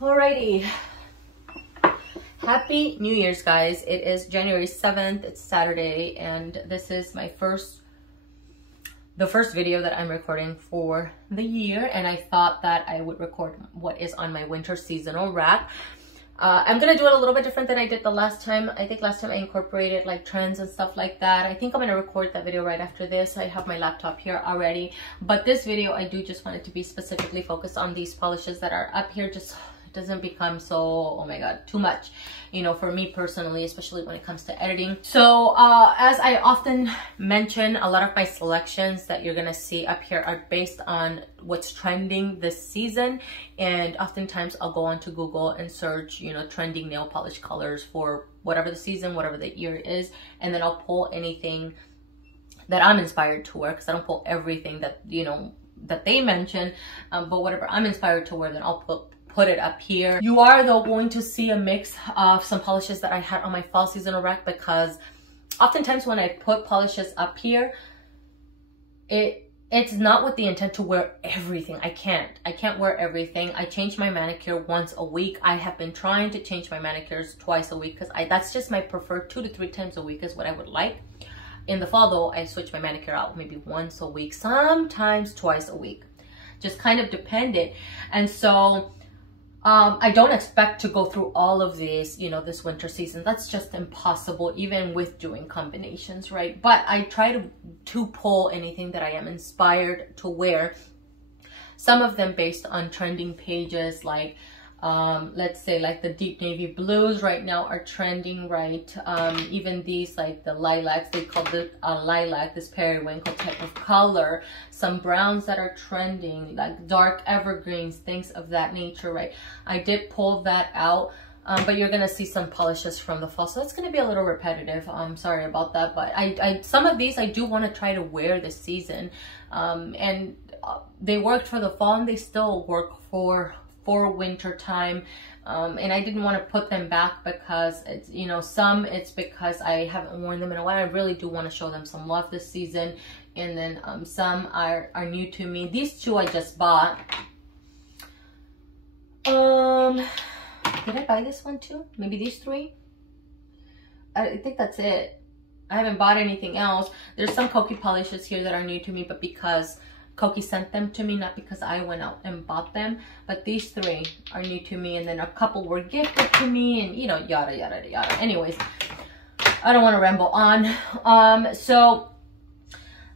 Alrighty. Happy New Year's, guys. It is January 7th. It's Saturday, and this is my the first video that I'm recording for the year, and I thought that I would record what is on my winter seasonal rack. I'm gonna do it a little bit different than I did the last time. I think last time I incorporated like trends and stuff like that. I think I'm gonna record that video right after this. I have my laptop here already, but this video I do just want it to be specifically focused on these polishes that are up here. Just it doesn't become so, oh my god, too much, you know, for me personally, especially when it comes to editing. So as I often mention, a lot of my selections that you're gonna see up here are based on what's trending this season, and oftentimes I'll go onto Google and search, you know, trending nail polish colors for whatever the season, whatever the year is, and then I'll pull anything that I'm inspired to wear, because I don't pull everything that, you know, that they mention, but whatever I'm inspired to wear, then I'll put it up here. You are though going to see a mix of some polishes that I had on my fall seasonal rack, because oftentimes when I put polishes up here, it's not with the intent to wear everything. I can't wear everything. I change my manicure once a week. I have been trying to change my manicures twice a week, because that's just my preferred 2 to 3 times a week is what I would like. In the fall though, I switch my manicure out maybe once a week, sometimes twice a week, just kind of dependent. And so I don't expect to go through all of these, you know, this winter season. That's just impossible, even with doing combinations, right? But I try to pull anything that I am inspired to wear. Some of them based on trending pages, like let's say like the deep navy blues right now are trending, right? Even these, like the lilacs, they call the lilac, this periwinkle type of color. Some browns that are trending, like dark evergreens, things of that nature, right? I did pull that out, but you're gonna see some polishes from the fall, so it's gonna be a little repetitive. I'm sorry about that, but some of these I do want to try to wear this season, and they worked for the fall and they still work for winter time, and I didn't want to put them back because it's, you know, some it's because I haven't worn them in a while. I really do want to show them some love this season, and then some are new to me. These two I just bought. Did I buy this one too? Maybe these 3. I think that's it. I haven't bought anything else. There's some Kokie polishes here that are new to me, but because Kokie sent them to me, not because I went out and bought them. But these 3 are new to me, and then a couple were gifted to me, and you know, yada yada yada. Anyways, I don't want to ramble on. So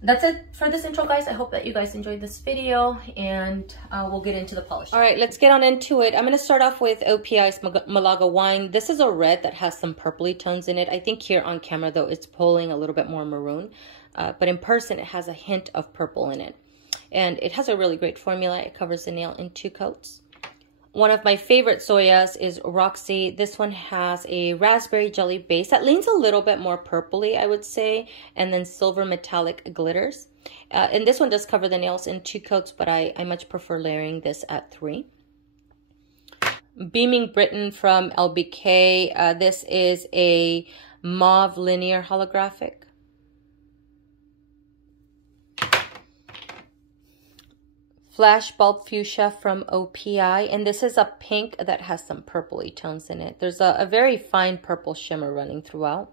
that's it for this intro, guys. I hope that you guys enjoyed this video, and we'll get into the polish. All right, let's get on into it. I'm going to start off with OPI's Malaga Wine. This is a red that has some purpley tones in it. I think here on camera though it's pulling a little bit more maroon, but in person it has a hint of purple in it. And it has a really great formula. It covers the nail in 2 coats. One of my favorite soyas is Roxy. This one has a raspberry jelly base that leans a little bit more purpley, I would say, and then silver metallic glitters. And this one does cover the nails in 2 coats, but I much prefer layering this at 3. Beaming Britain from LBK. This is a mauve linear holographic. Flash Bulb Fuchsia from OPI, and this is a pink that has some purpley tones in it. There's a very fine purple shimmer running throughout.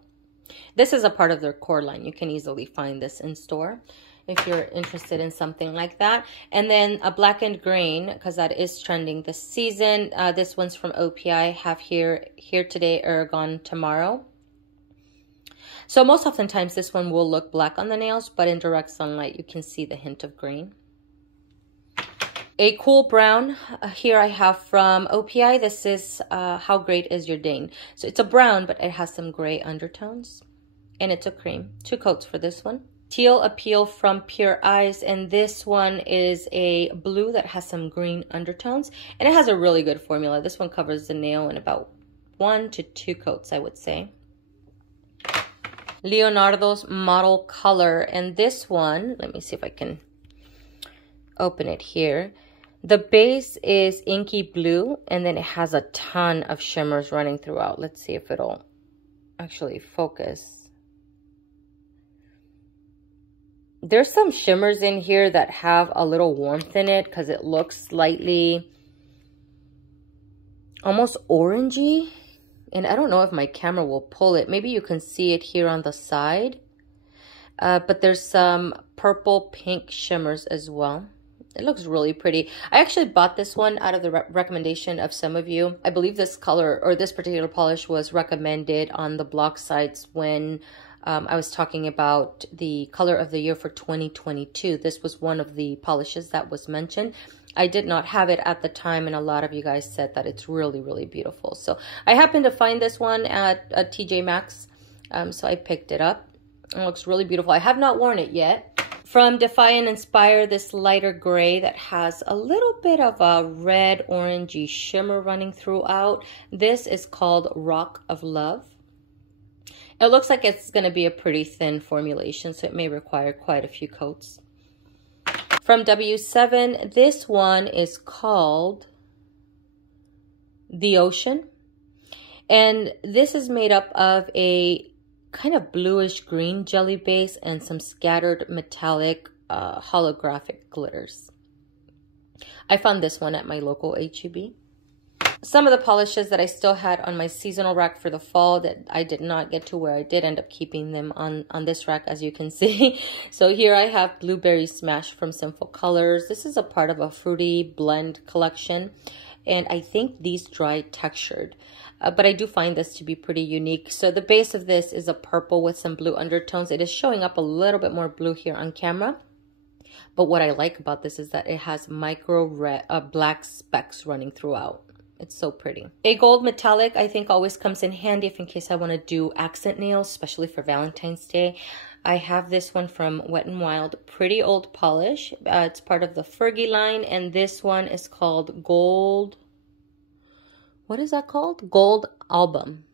This is a part of their core line. You can easily find this in store if you're interested in something like that. And then a blackened green, because that is trending this season. This one's from OPI. Have here today or gone tomorrow. So most oftentimes this one will look black on the nails, but in direct sunlight you can see the hint of green. A cool brown, here I have from OPI. This is How Great Is Your Dane. So it's a brown, but it has some gray undertones. And it's a cream. 2 coats for this one. Teal Appeal from Pure Eyes. And this one is a blue that has some green undertones. And it has a really good formula. This one covers the nail in about 1 to 2 coats, I would say. Leonardo's Model Color. And this one, let me see if I can open it here. The base is inky blue, and then it has a ton of shimmers running throughout. Let's see if it'll actually focus. There's some shimmers in here that have a little warmth in it because it looks slightly almost orangey. And I don't know if my camera will pull it. Maybe you can see it here on the side. But there's some purple pink shimmers as well. It looks really pretty. I actually bought this one out of the recommendation of some of you. I believe this color or this particular polish was recommended on the blog sites when I was talking about the color of the year for 2022. This was one of the polishes that was mentioned. I did not have it at the time, and a lot of you guys said that it's really, really beautiful. So I happened to find this one at TJ Maxx, so I picked it up. It looks really beautiful. I have not worn it yet. From Defy and Inspire, this lighter gray that has a little bit of a red orangey shimmer running throughout. This is called Rock of Love. It looks like it's going to be a pretty thin formulation, so it may require quite a few coats. From W7, this one is called The Ocean. And this is made up of a kind of bluish green jelly base and some scattered metallic holographic glitters. I found this one at my local H-E-B. Some of the polishes that I still had on my seasonal rack for the fall that I did not get to wear, I did end up keeping them on this rack, as you can see. So here I have Blueberry Smash from Sinful Colors. This is a part of a fruity blend collection, and I think these dry textured. But I do find this to be pretty unique. So the base of this is a purple with some blue undertones. It is showing up a little bit more blue here on camera. But what I like about this is that it has micro red, black specks running throughout. It's so pretty. A gold metallic I think always comes in handy if in case I want to do accent nails, especially for Valentine's Day. I have this one from Wet n Wild, pretty old polish. It's part of the Fergie line, and this one is called Gold. What is that called? Gold Album.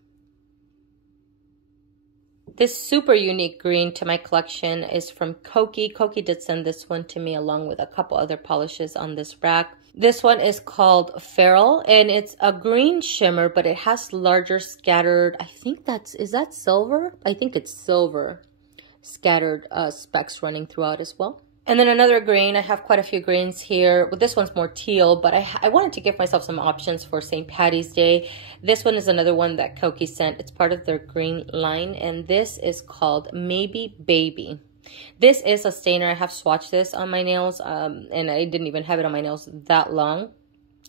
This super unique green to my collection is from Kokie. Kokie did send this one to me along with a couple other polishes on this rack. This one is called Feral, and it's a green shimmer, but it has larger scattered, I think is that silver? I think it's silver scattered specks running throughout as well. And then another green, I have quite a few greens here. Well, this one's more teal, but I wanted to give myself some options for St. Patty's Day. This one is another one that Kokie sent. It's part of their green line, and this is called Maybe Baby. This is a stainer. I have swatched this on my nails, and I didn't even have it on my nails that long.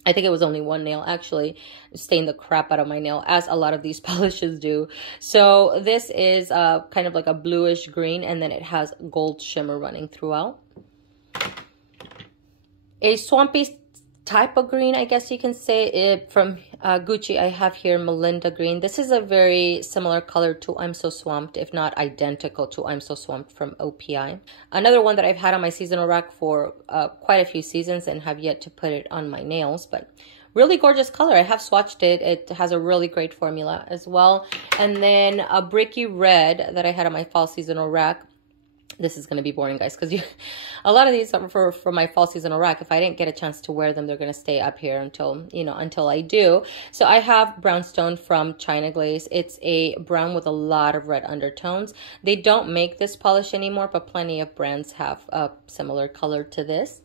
I think it was only one nail, actually. Stained the crap out of my nail, as a lot of these polishes do. So this is kind of like a bluish green, and then it has gold shimmer running throughout. A swampy type of green, I guess you can say. It from Gucci, I have here Melinda green. This is a very similar color to I'm So Swamped, if not identical to I'm So Swamped from OPI. Another one that I've had on my seasonal rack for quite a few seasons and have yet to put it on my nails, but really gorgeous color. I have swatched it. It has a really great formula as well. And then a bricky red that I had on my fall seasonal rack. This is going to be boring, guys, because a lot of these are for my fall seasonal rack. If I didn't get a chance to wear them, they're going to stay up here until I do. So I have Brownstone from China Glaze. It's a brown with a lot of red undertones. They don't make this polish anymore, but plenty of brands have a similar color to this.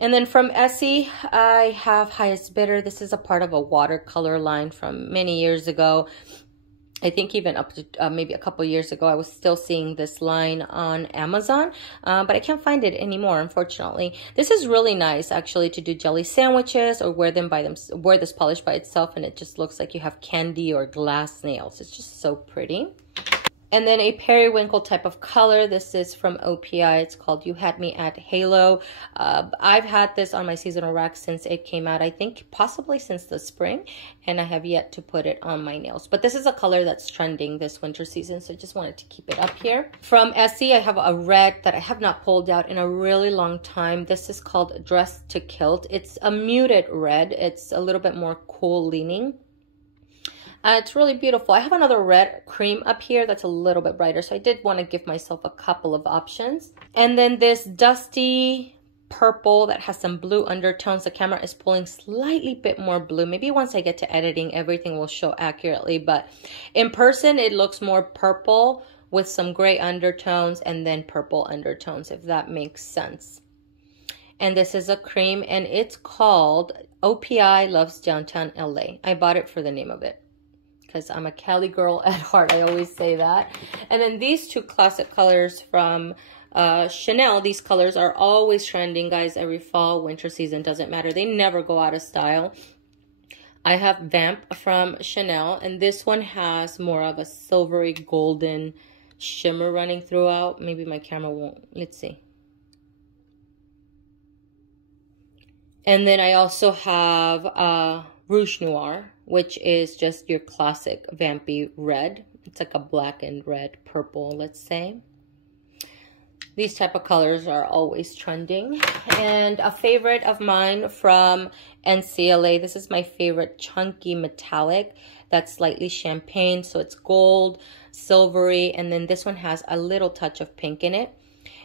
And then from Essie, I have Highest Bidder. This is a part of a watercolor line from many years ago. I think even up to maybe a couple years ago, I was still seeing this line on Amazon, but I can't find it anymore, unfortunately. This is really nice, actually, to do jelly sandwiches or wear this polish by itself, and it just looks like you have candy or glass nails. It's just so pretty. And then a periwinkle type of color. This is from OPI. It's called You Had Me at Halo. I've had this on my seasonal rack since it came out, I think possibly since the spring, and I have yet to put it on my nails. But this is a color that's trending this winter season, so I just wanted to keep it up here. From Essie, I have a red that I have not pulled out in a really long time. This is called Dress to Kilt. It's a muted red. It's a little bit more cool leaning. It's really beautiful. I have another red cream up here that's a little bit brighter, so I did want to give myself a couple of options. And then this dusty purple that has some blue undertones. The camera is pulling slightly bit more blue. Maybe once I get to editing, everything will show accurately, but in person, it looks more purple with some gray undertones and then purple undertones, if that makes sense. And this is a cream, and it's called OPI Loves Downtown LA. I bought it for the name of it because I'm a Cali girl at heart. I always say that. And then these two classic colors from Chanel. These colors are always trending, guys. Every fall, winter season, doesn't matter. They never go out of style. I have Vamp from Chanel, and this one has more of a silvery golden shimmer running throughout. Maybe my camera won't. Let's see. And then I also have Rouge Noir, which is just your classic vampy red. It's like a black and red purple, let's say. These type of colors are always trending. And a favorite of mine from NCLA, this is my favorite chunky metallic. That's slightly champagne, so it's gold, silvery, and then this one has a little touch of pink in it.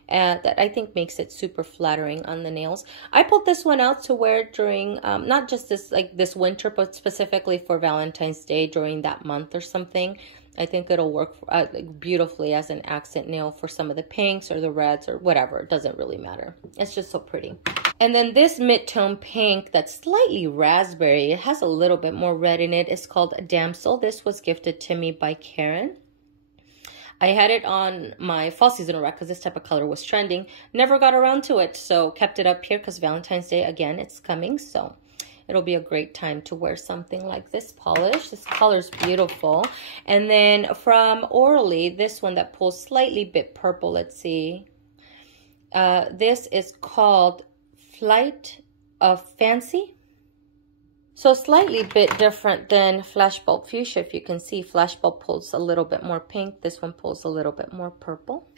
That I think makes it super flattering on the nails. I pulled this one out to wear during, not just this winter, but specifically for Valentine's Day during that month or something. I think it'll work beautifully as an accent nail for some of the pinks or the reds or whatever. It doesn't really matter. It's just so pretty. And then this mid-tone pink that's slightly raspberry, it has a little bit more red in it. It's called Damsel. This was gifted to me by Karen. I had it on my fall seasonal rack because this type of color was trending. Never got around to it, so kept it up here because Valentine's Day, again, it's coming. So it'll be a great time to wear something like this polish. This color's beautiful. And then from Orly, this one that pulls slightly bit purple, let's see. This is called Flight of Fancy. So slightly bit different than Flashbulb Fuchsia. If you can see, Flashbulb pulls a little bit more pink. This one pulls a little bit more purple.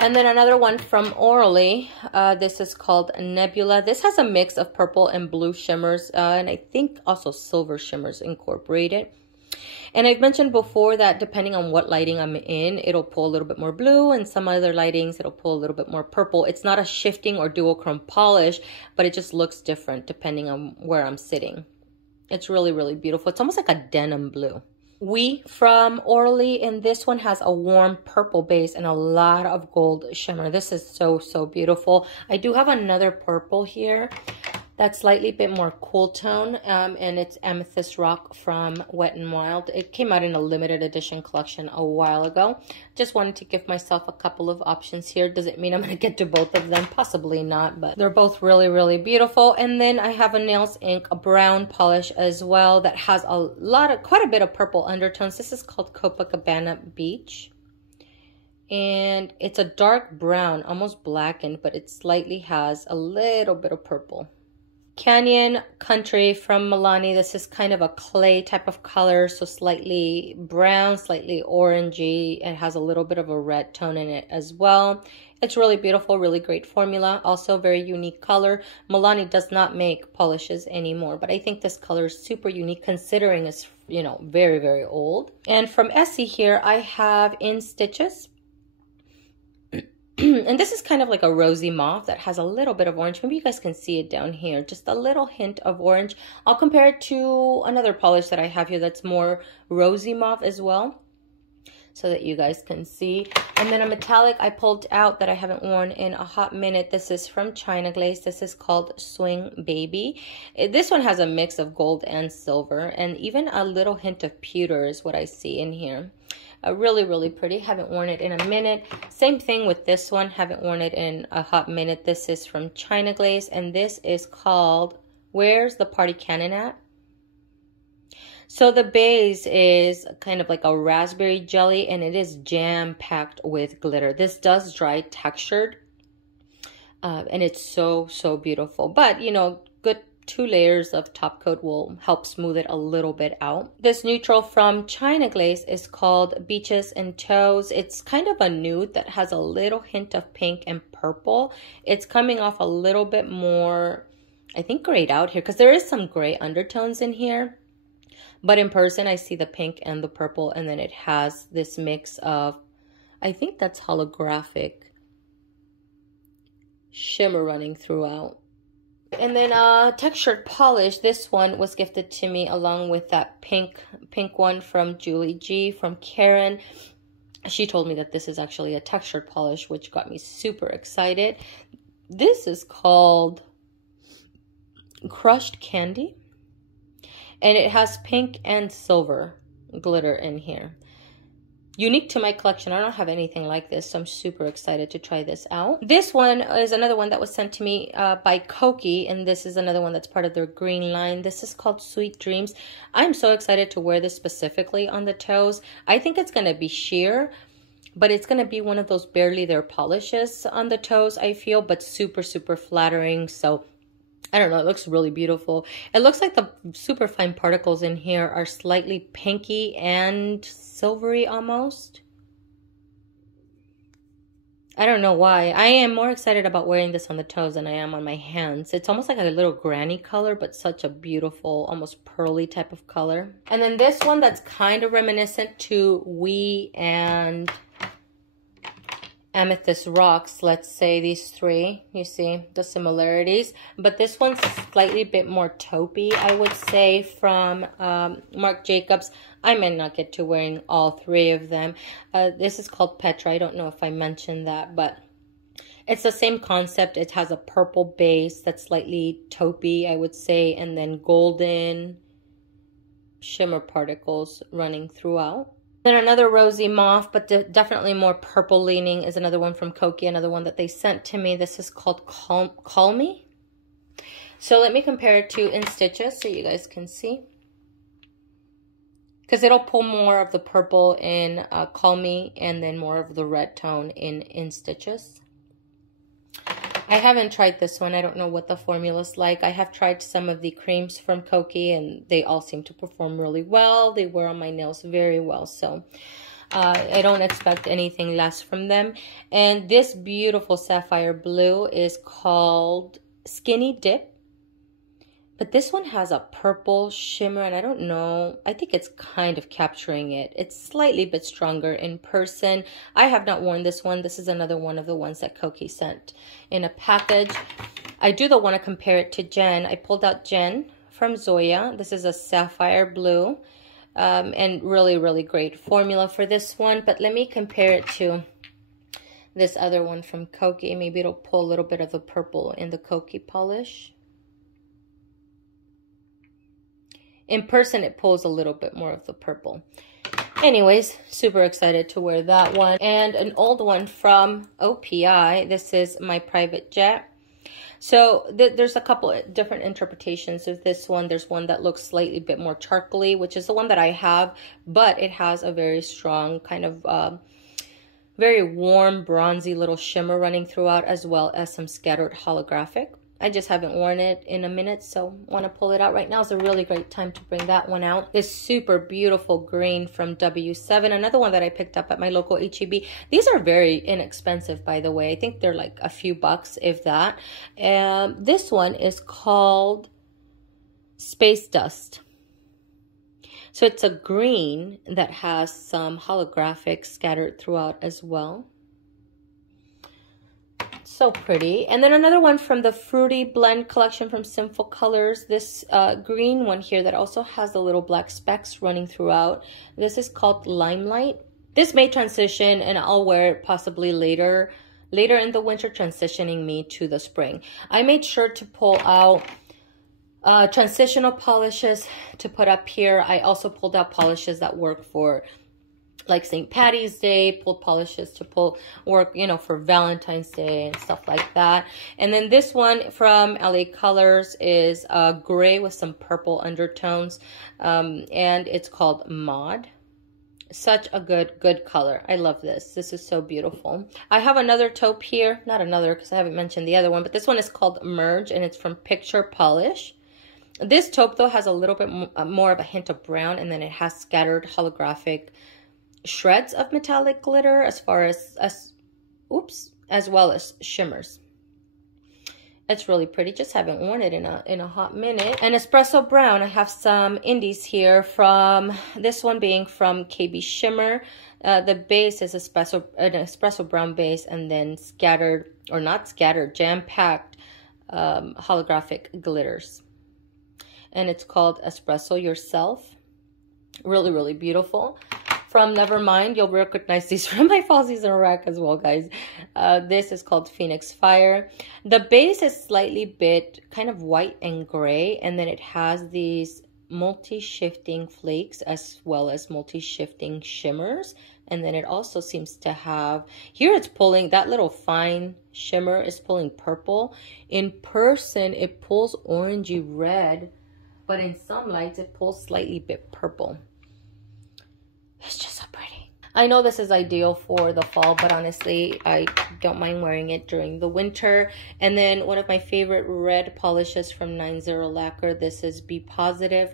And then another one from Orly. This is called Nebula. This has a mix of purple and blue shimmers. And I think also silver shimmers incorporated. And I've mentioned before that depending on what lighting I'm in, it'll pull a little bit more blue, and some other lightings, it'll pull a little bit more purple. It's not a shifting or duochrome polish, but it just looks different depending on where I'm sitting. It's really, really beautiful. It's almost like a denim blue. We from Orly, and this one has a warm purple base and a lot of gold shimmer. This is so, so beautiful. I do have another purple here. That's slightly bit more cool tone, and it's Amethyst Rock from Wet n Wild. It came out in a limited edition collection a while ago. Just wanted to give myself a couple of options here. Does it mean I'm going to get to both of them? Possibly not, but they're both really, really beautiful. And then I have a Nails Inc. a brown polish as well that has quite a bit of purple undertones. This is called Copacabana Beach. And it's a dark brown, almost blackened, but it slightly has a little bit of purple. Canyon Country from Milani. This is kind of a clay type of color, so slightly brown, slightly orangey. It has a little bit of a red tone in it as well. It's really beautiful, really great formula. Also very unique color. Milani does not make polishes anymore, but I think this color is super unique considering it's, you know, very, very old. And from Essie here, I have In Stitches. And this is kind of like a rosy mauve that has a little bit of orange. Maybe you guys can see it down here. Just a little hint of orange. I'll compare it to another polish that I have here that's more rosy mauve as well, so that you guys can see. And then a metallic I pulled out that I haven't worn in a hot minute. This is from China Glaze. This is called Swing Baby. This one has a mix of gold and silver, and even a little hint of pewter is what I see in here. Really, really pretty. Haven't worn it in a minute. Same thing with this one. Haven't worn it in a hot minute. This is from China Glaze, and this is called Where's the Party Cannon At? So the base is kind of like a raspberry jelly, and it is jam-packed with glitter. This does dry textured, and it's so, so beautiful. But, you know, good 2 layers of top coat will help smooth it a little bit out. This neutral from China Glaze is called Beaches and Toes. It's kind of a nude that has a little hint of pink and purple. It's coming off a little bit more, I think, grayed out here, because there is some gray undertones in here. But in person, I see the pink and the purple, and then it has this mix of, I think that's holographic shimmer running throughout. And then textured polish. This one was gifted to me along with that pink one from Julie G from Karen. She told me that this is actually a textured polish, which got me super excited. This is called Crushed Candy. And it has pink and silver glitter in here. Unique to my collection. I don't have anything like this, so I'm super excited to try this out. This one is another one that was sent to me by Kokie, and this is another one that's part of their green line. This is called Sweet Dreams. I'm so excited to wear this specifically on the toes. I think it's going to be sheer, but it's going to be one of those barely there polishes on the toes, I feel, but super, super flattering. So I don't know, it looks really beautiful. It looks like the super fine particles in here are slightly pinky and silvery almost. I don't know why. I am more excited about wearing this on the toes than I am on my hands. It's almost like a little granny color, but such a beautiful, almost pearly type of color. And then this one that's kind of reminiscent to Wee and Amethyst Rocks, let's say these three, you see the similarities, but this one's slightly bit more taupey, I would say, from Marc Jacobs. I may not get to wearing all three of them. This is called Petra. I don't know if I mentioned that, but it's the same concept. It has a purple base that's slightly taupey, I would say, and then golden shimmer particles running throughout. Then another rosy mauve, but definitely more purple leaning, is another one from Kokie, another one that they sent to me. This is called Call Me. So let me compare it to In Stitches so you guys can see. Because it'll pull more of the purple in Call Me and then more of the red tone in Stitches. I haven't tried this one. I don't know what the formula's like. I have tried some of the creams from Kokie, and they all seem to perform really well. They wear on my nails very well, so I don't expect anything less from them. And this beautiful sapphire blue is called Skinny Dip. But this one has a purple shimmer, and I don't know. I think it's kind of capturing it. It's slightly bit stronger in person. I have not worn this one. This is another one of the ones that Kokie sent in a package. I do though want to compare it to Jen. I pulled out Jen from Zoya. This is a sapphire blue, and really, really great formula for this one. But let me compare it to this other one from Kokie. Maybe it'll pull a little bit of the purple in the Kokie polish. In person, it pulls a little bit more of the purple. Anyways, super excited to wear that one. And an old one from OPI. This is My Private Jet. So there's a couple of different interpretations of this one. There's one that looks slightly bit more charcoaly, which is the one that I have. But it has a very strong kind of very warm, bronzy little shimmer running throughout, as well as some scattered holographic. I just haven't worn it in a minute, so want to pull it out right now. It's a really great time to bring that one out. This super beautiful green from W7, another one that I picked up at my local H-E-B. These are very inexpensive, by the way. I think they're like a few bucks, if that. This one is called Space Dust. So it's a green that has some holographic scattered throughout as well. So pretty. And then another one from the Fruity Blend collection from Sinful Colors. This green one here that also has the little black specks running throughout. This is called Limelight. This may transition, and I'll wear it possibly later in the winter, transitioning me to the spring. I made sure to pull out transitional polishes to put up here. I also pulled out polishes that work for like St. Patty's Day, pulled polishes to work, you know, for Valentine's Day and stuff like that. And then this one from LA Colors is gray with some purple undertones, and it's called Maud. Such a good color. I love this. This is so beautiful. I have another taupe here. Not another because I haven't mentioned the other one, but this one is called Merge, and it's from Picture Polish. This taupe, though, has a little bit more of a hint of brown, and then it has scattered holographic shreds of metallic glitter as well as shimmers. It's really pretty. Just haven't worn it in a hot minute. And Espresso Brown, I have some indies here from this one being from KB Shimmer. The base is an espresso brown base, and then scattered, or not scattered, jam-packed holographic glitters. And it's called Espresso Yourself. Really, really beautiful. from Nevermind. You'll recognize these from my fall season rack as well, guys. This is called Phoenix Fire. The base is slightly bit kind of white and gray, and then it has these multi-shifting flakes as well as multi-shifting shimmers. And then it also seems to have, here it's pulling, that little fine shimmer is pulling purple. In person, it pulls orangey red, but in some lights, it pulls slightly bit purple. It's just so pretty. I know this is ideal for the fall, but honestly, I don't mind wearing it during the winter. And then one of my favorite red polishes from 90 Lacquer. This is Be Positive.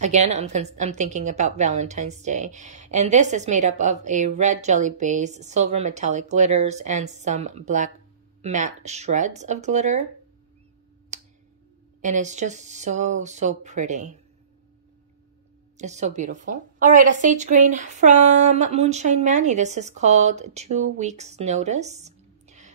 Again, I'm thinking about Valentine's Day. And this is made up of a red jelly base, silver metallic glitters, and some black matte shreds of glitter. And it's just so, so pretty. It's so beautiful. All right, a sage green from Moonshine Manny. This is called 2 Weeks Notice.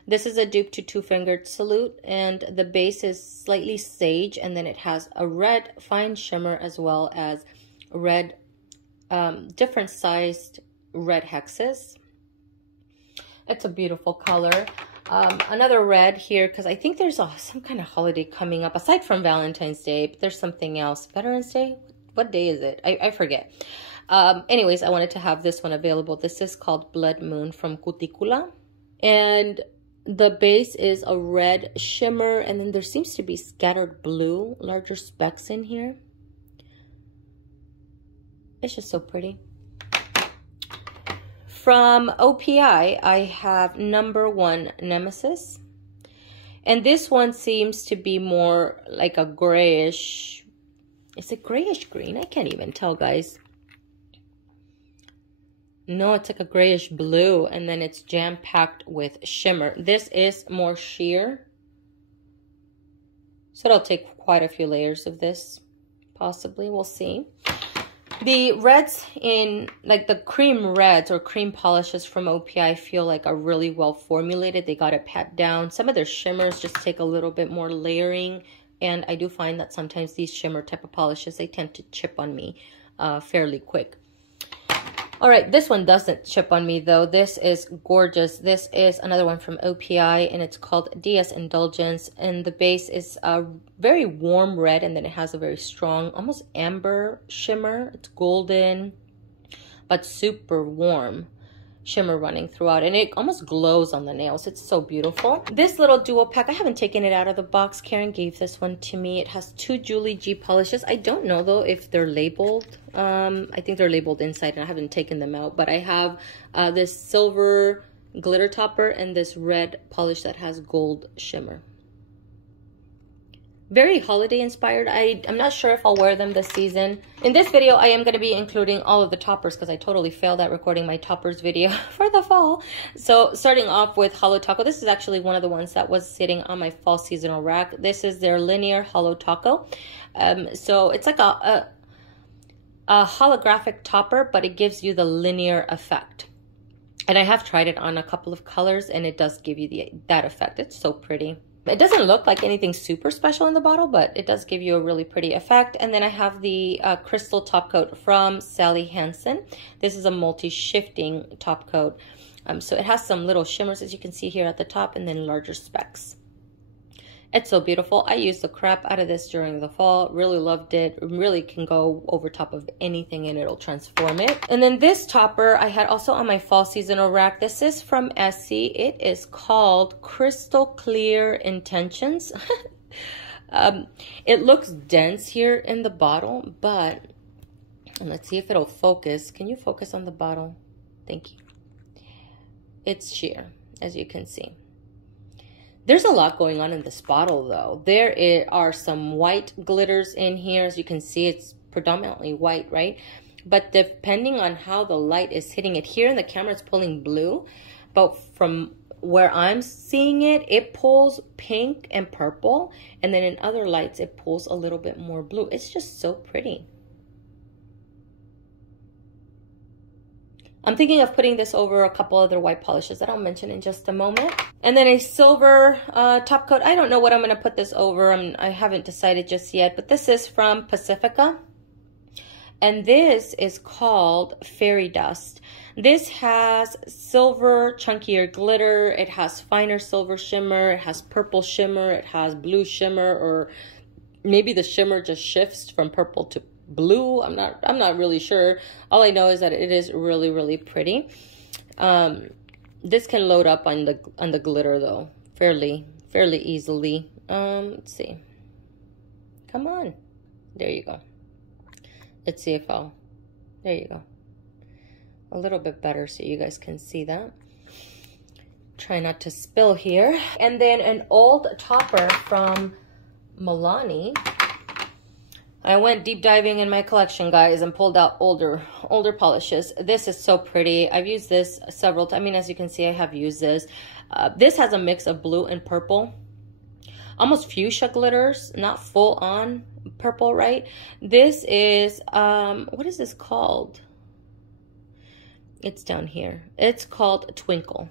This is a dupe to Two Fingered Salute, and the base is slightly sage, and then it has a red fine shimmer as well as red, different sized red hexes. It's a beautiful color. Another red here, because I think there's some kind of holiday coming up, aside from Valentine's Day, but there's something else. Veterans Day? What day is it? I forget. Anyways, I wanted to have this one available. This is called Blood Moon from Cuticula. And the base is a red shimmer, and then there seems to be scattered blue, larger specks in here. It's just so pretty. From OPI, I have number 1 Nemesis. And this one seems to be more like a grayish. Is it grayish green? I can't even tell, guys. No, it's like a grayish blue, and then it's jam-packed with shimmer. This is more sheer. So it'll take quite a few layers of this, possibly. We'll see. The reds in, like the cream reds or cream polishes from OPI, I feel like are really well formulated. They got it pat down. Some of their shimmers just take a little bit more layering. And I do find that sometimes these shimmer type of polishes, they tend to chip on me fairly quick. All right, this one doesn't chip on me though. This is gorgeous. This is another one from OPI, and it's called DS Indulgence. And the base is a very warm red, and then it has a very strong, almost amber shimmer. It's golden, but super warm shimmer running throughout, and it almost glows on the nails. It's so beautiful. This little duo pack, I haven't taken it out of the box. Karen gave this one to me. It has 2 Julie G polishes. I don't know though if they're labeled. I think they're labeled inside, and I haven't taken them out, but I have this silver glitter topper and this red polish that has gold shimmer. Very holiday inspired. I'm not sure if I'll wear them this season. In this video, I am going to be including all of the toppers because I totally failed at recording my toppers video for the fall. So starting off with Holo Taco. This is actually one of the ones that was sitting on my fall seasonal rack. This is their linear Holo Taco. So it's like a holographic topper, but it gives you the linear effect. And I have tried it on a couple of colors, and it does give you that effect. It's so pretty. It doesn't look like anything super special in the bottle, but it does give you a really pretty effect. And then I have the crystal top coat from Sally Hansen. This is a multi-shifting top coat. So it has some little shimmers, as you can see here at the top, and then larger specks. It's so beautiful. I used the crap out of this during the fall. Really loved it. Really can go over top of anything and it'll transform it. And then this topper I had also on my fall seasonal rack. This is from Essie. It is called Crystal Clear Intentions. It looks dense here in the bottle, but let's see if it'll focus. Can you focus on the bottle? Thank you. It's sheer, as you can see. There's a lot going on in this bottle though. There are some white glitters in here. As you can see, it's predominantly white, right? But depending on how the light is hitting it, here in the camera it's pulling blue, but from where I'm seeing it, it pulls pink and purple, and then in other lights it pulls a little bit more blue. It's just so pretty. I'm thinking of putting this over a couple other white polishes that I'll mention in just a moment. And then a silver top coat. I don't know what I'm going to put this over. I haven't decided just yet, but this is from Pacifica. And this is called Fairy Dust. This has silver, chunkier glitter. It has finer silver shimmer. It has purple shimmer. It has blue shimmer, or maybe the shimmer just shifts from purple to blue. I'm not really sure. All I know is that it is really, really pretty. This can load up on the glitter though, fairly easily. Let's see. Come on. There you go. Let's see if I'll, there you go. A little bit better so you guys can see that. Try not to spill here. And then an old topper from Milani. I went deep diving in my collection, guys, and pulled out older polishes. This is so pretty. I've used this several times. I mean, as you can see, I have used this. This has a mix of blue and purple. Almost fuchsia glitters, not full on purple, right? This is, what is this called? It's down here. It's called Twinkle.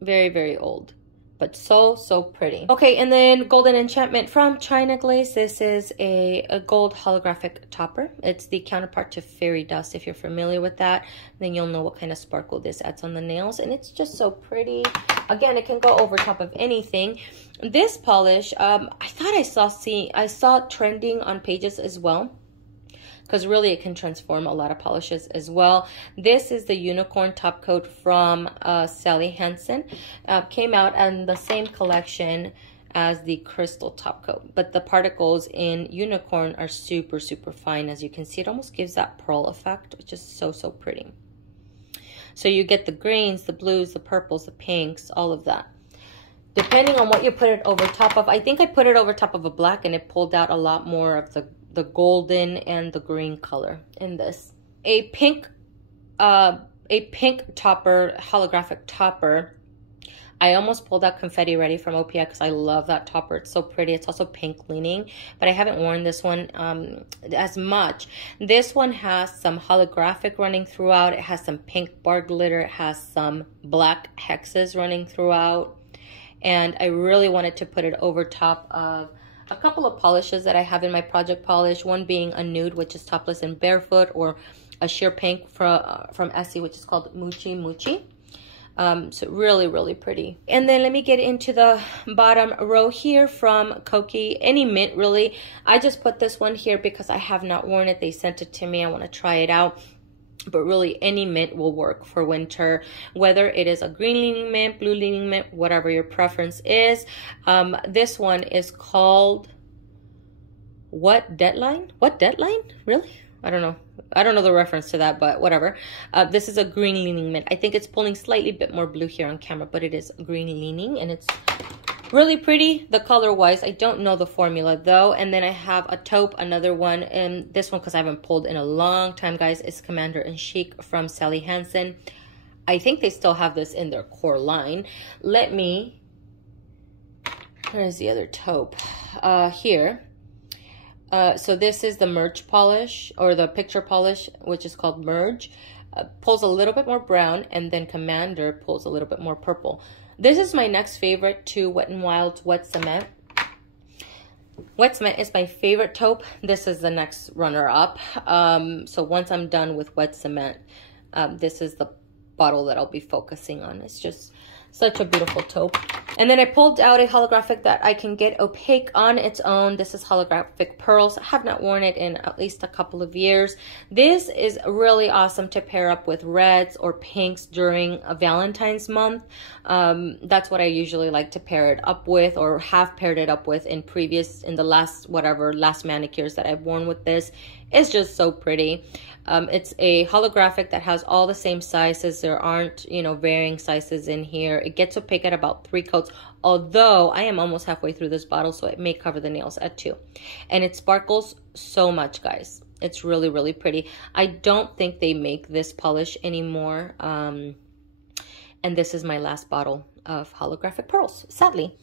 Very, very old, but so pretty. Okay, and then Golden Enchantment from China Glaze. This is a gold holographic topper. It's the counterpart to Fairy Dust. If you're familiar with that, then you'll know what kind of sparkle this adds on the nails, and it's just so pretty. Again, it can go over top of anything. This polish, I thought I saw trending on pages as well, because really it can transform a lot of polishes as well. This is the unicorn top coat from Sally Hansen. Came out in the same collection as the crystal top coat, but the particles in unicorn are super fine. As you can see, it almost gives that pearl effect, which is so pretty. So you get the greens, the blues, the purples, the pinks, all of that, depending on what you put it over top of. I think I put it over top of a black, and it pulled out a lot more of the golden and the green color in this. A pink topper, holographic topper. I almost pulled out Confetti Ready from OPI because I love that topper. It's so pretty. It's also pink leaning, but I haven't worn this one as much. This one has some holographic running throughout. It has some pink bar glitter. It has some black hexes running throughout. And I really wanted to put it over top of a couple of polishes that I have in my project polish, one being a nude, which is topless and barefoot, or a sheer pink from Essie, which is called Mochi Mochi. So really pretty. And then let me get into the bottom row here from Kokie. Any mint, really. I just put this one here because I have not worn it. They sent it to me. I want to try it out. But really, any mint will work for winter, whether it is a green leaning mint, blue leaning mint, whatever your preference is. This one is called What Deadline? What Deadline? Really? I don't know. I don't know the reference to that, but whatever. This is a green leaning mint. I think it's pulling slightly bit more blue here on camera, but it is green leaning, and it's really pretty, the color wise. I don't know the formula though. And then I have a taupe, another one, and this one, because I haven't pulled in a long time, guys, is Commander and Chic from Sally Hansen. I think they still have this in their core line. Let me, where's the other taupe? Here. So this is the Merge polish, or the picture polish, which is called Merge. Pulls a little bit more brown, and then Commander pulls a little bit more purple. This is my next favorite to Wet n Wild's Wet Cement. Wet Cement is my favorite taupe. This is the next runner-up. So once I'm done with Wet Cement, this is the bottle that I'll be focusing on. It's just such a beautiful taupe. And then I pulled out a holographic that I can get opaque on its own. This is holographic pearls. I have not worn it in at least a couple of years. This is really awesome to pair up with reds or pinks during a Valentine's month. That's what I usually like to pair it up with, or have paired it up with in the last manicures that I've worn with this. It's just so pretty. It's a holographic that has all the same sizes. There aren't, varying sizes in here. It gets opaque at about 3 coats, although I am almost halfway through this bottle, so it may cover the nails at 2. And it sparkles so much, guys. It's really pretty. I don't think they make this polish anymore. And this is my last bottle of holographic pearls, sadly.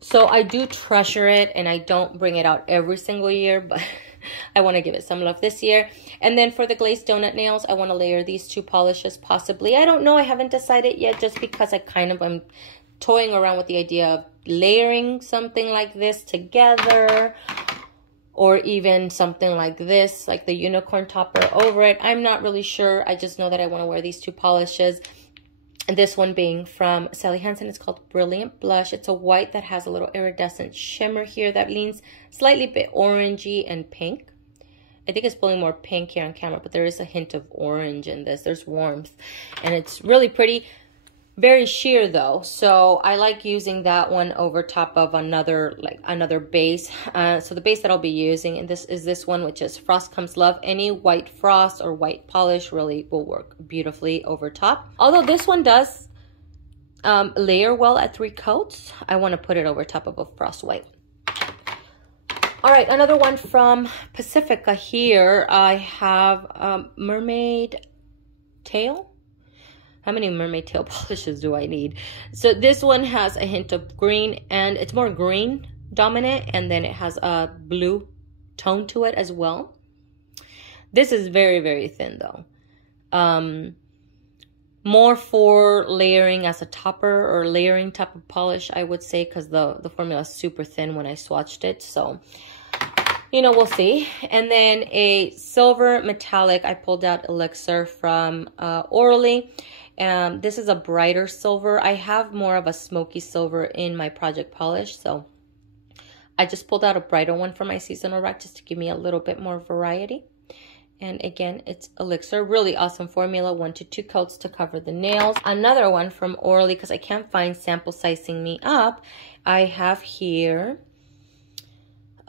So I do treasure it, and I don't bring it out every single year, but I want to give it some love this year. And then for the glazed donut nails, I want to layer these 2 polishes possibly. I don't know. I haven't decided yet, just because I kind of am toying around with the idea of layering something like this together, or even something like this, like the unicorn topper over it. I'm not really sure. I just know that I want to wear these two polishes. And this one being from Sally Hansen. It's called Brilliant Blush. It's a white that has a little iridescent shimmer here that leans slightly bit orangey and pink. I think it's pulling more pink here on camera, but there is a hint of orange in this. There's warmth, and it's really pretty. Very sheer though, so I like using that one over top of another base. So the base that I'll be using, and this one, which is Frost Comes Love. Any white frost or white polish really will work beautifully over top. Although this one does layer well at 3 coats, I want to put it over top of a frost white. All right, another one from Pacifica here. I have Mermaid Tail. How many mermaid tail polishes do I need? So this one has a hint of green, and it's more green dominant, and then it has a blue tone to it as well. This is very, very thin though. More for layering as a topper or layering type of polish, I would say, because the formula is super thin when I swatched it. So, you know, we'll see. And then a silver metallic, I pulled out Elixir from Orly. This is a brighter silver. I have more of a smoky silver in my project polish, so I just pulled out a brighter one for my seasonal rack just to give me a little bit more variety. And again, it's Elixir. Really awesome formula. 1 to 2 coats to cover the nails. Another one from Orly, because I can't find sample sizing me up. I have here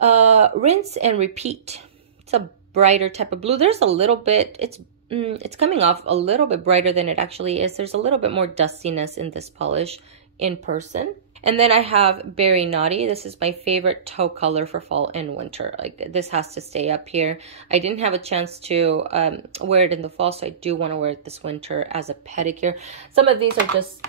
Rinse and Repeat. It's a brighter type of blue. There's a little bit, it's coming off a little bit brighter than it actually is. There's a little bit more dustiness in this polish in person. And then I have Berry Naughty. This is my favorite toe color for fall and winter. Like, this has to stay up here. I didn't have a chance to wear it in the fall, so I do want to wear it this winter as a pedicure. Some of these are just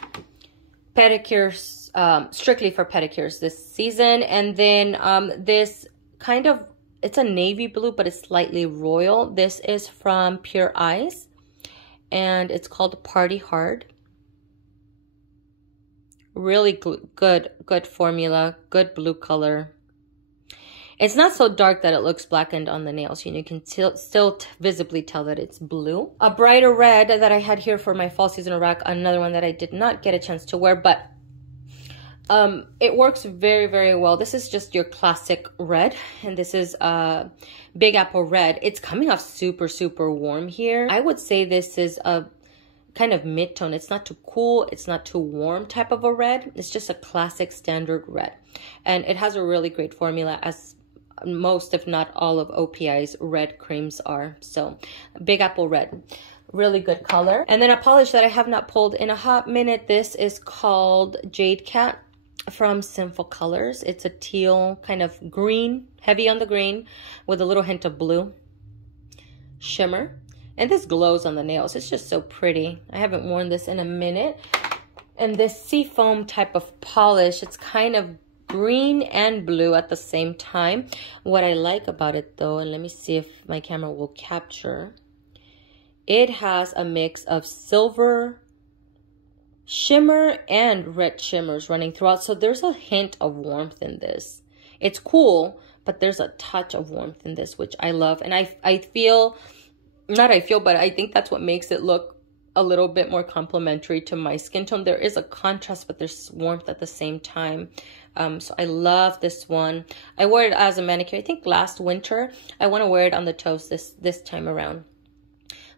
pedicures, strictly for pedicures this season. And then this kind of, it's a navy blue, but it's slightly royal. This is from Pure Eyes, and it's called Party Hard. Really good formula, good blue color. It's not so dark that it looks blackened on the nails. You know, you can still visibly tell that it's blue. A brighter red that I had here for my fall seasonal rack. Another one that I did not get a chance to wear, but it works very, very well. This is just your classic red, and this is Big Apple Red. It's coming off super, super warm here. I would say this is a kind of mid-tone. It's not too cool, it's not too warm type of a red. It's just a classic standard red, and it has a really great formula, as most, if not all, of OPI's red creams are. So Big Apple Red, really good color. And then a polish that I have not pulled in a hot minute. This is called Jade Cat from Sinful Colors. It's a teal kind of green, heavy on the green, with a little hint of blue shimmer. And this glows on the nails. It's just so pretty. I haven't worn this in a minute. And this seafoam type of polish, it's kind of green and blue at the same time. What I like about it though, and let me see if my camera will capture, it has a mix of silver shimmer and red shimmers running throughout. So there's a hint of warmth in this. It's cool, but there's a touch of warmth in this, which I love. And I feel, not I feel, but I think that's what makes it look a little bit more complementary to my skin tone. There is a contrast, but there's warmth at the same time. So I love this one. I wore it as a manicure, I think last winter. I want to wear it on the toes this time around.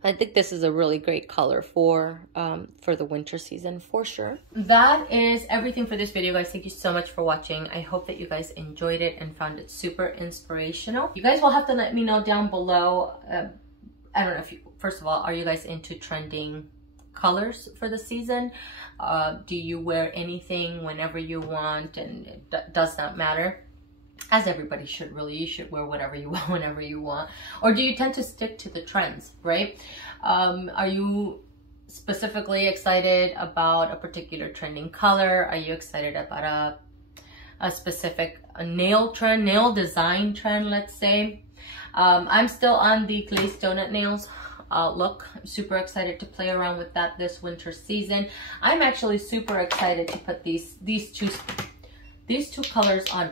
I think this is a really great color for the winter season for sure. That is everything for this video, guys. Thank you so much for watching. I hope that you guys enjoyed it and found it super inspirational. You guys will have to let me know down below. I don't know if you, first of all, are you guys into trending colors for the season? Do you wear anything whenever you want, and it does not matter? As everybody should, really. You should wear whatever you want whenever you want. Or do you tend to stick to the trends, right? Are you specifically excited about a particular trending color? Are you excited about a specific nail trend, nail design trend, let's say? I'm still on the Glaze donut nails look. I'm super excited to play around with that this winter season. I'm actually super excited to put these two colors on.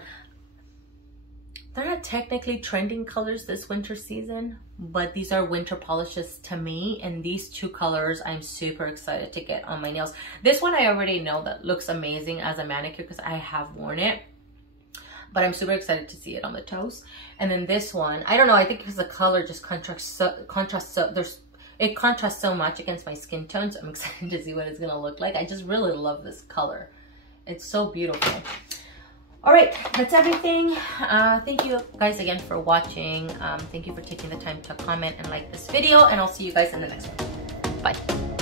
they're not technically trending colors this winter season, but these are winter polishes to me, and these two colors I'm super excited to get on my nails. This one I already know that looks amazing as a manicure because I have worn it, but I'm super excited to see it on the toes. And then this one, I don't know, I think because the color just it contrasts so much against my skin tone, so I'm excited to see what it's gonna look like. I just really love this color. It's so beautiful. All right, that's everything. Thank you guys again for watching. Thank you for taking the time to comment and like this video, and I'll see you guys in the next one. Bye.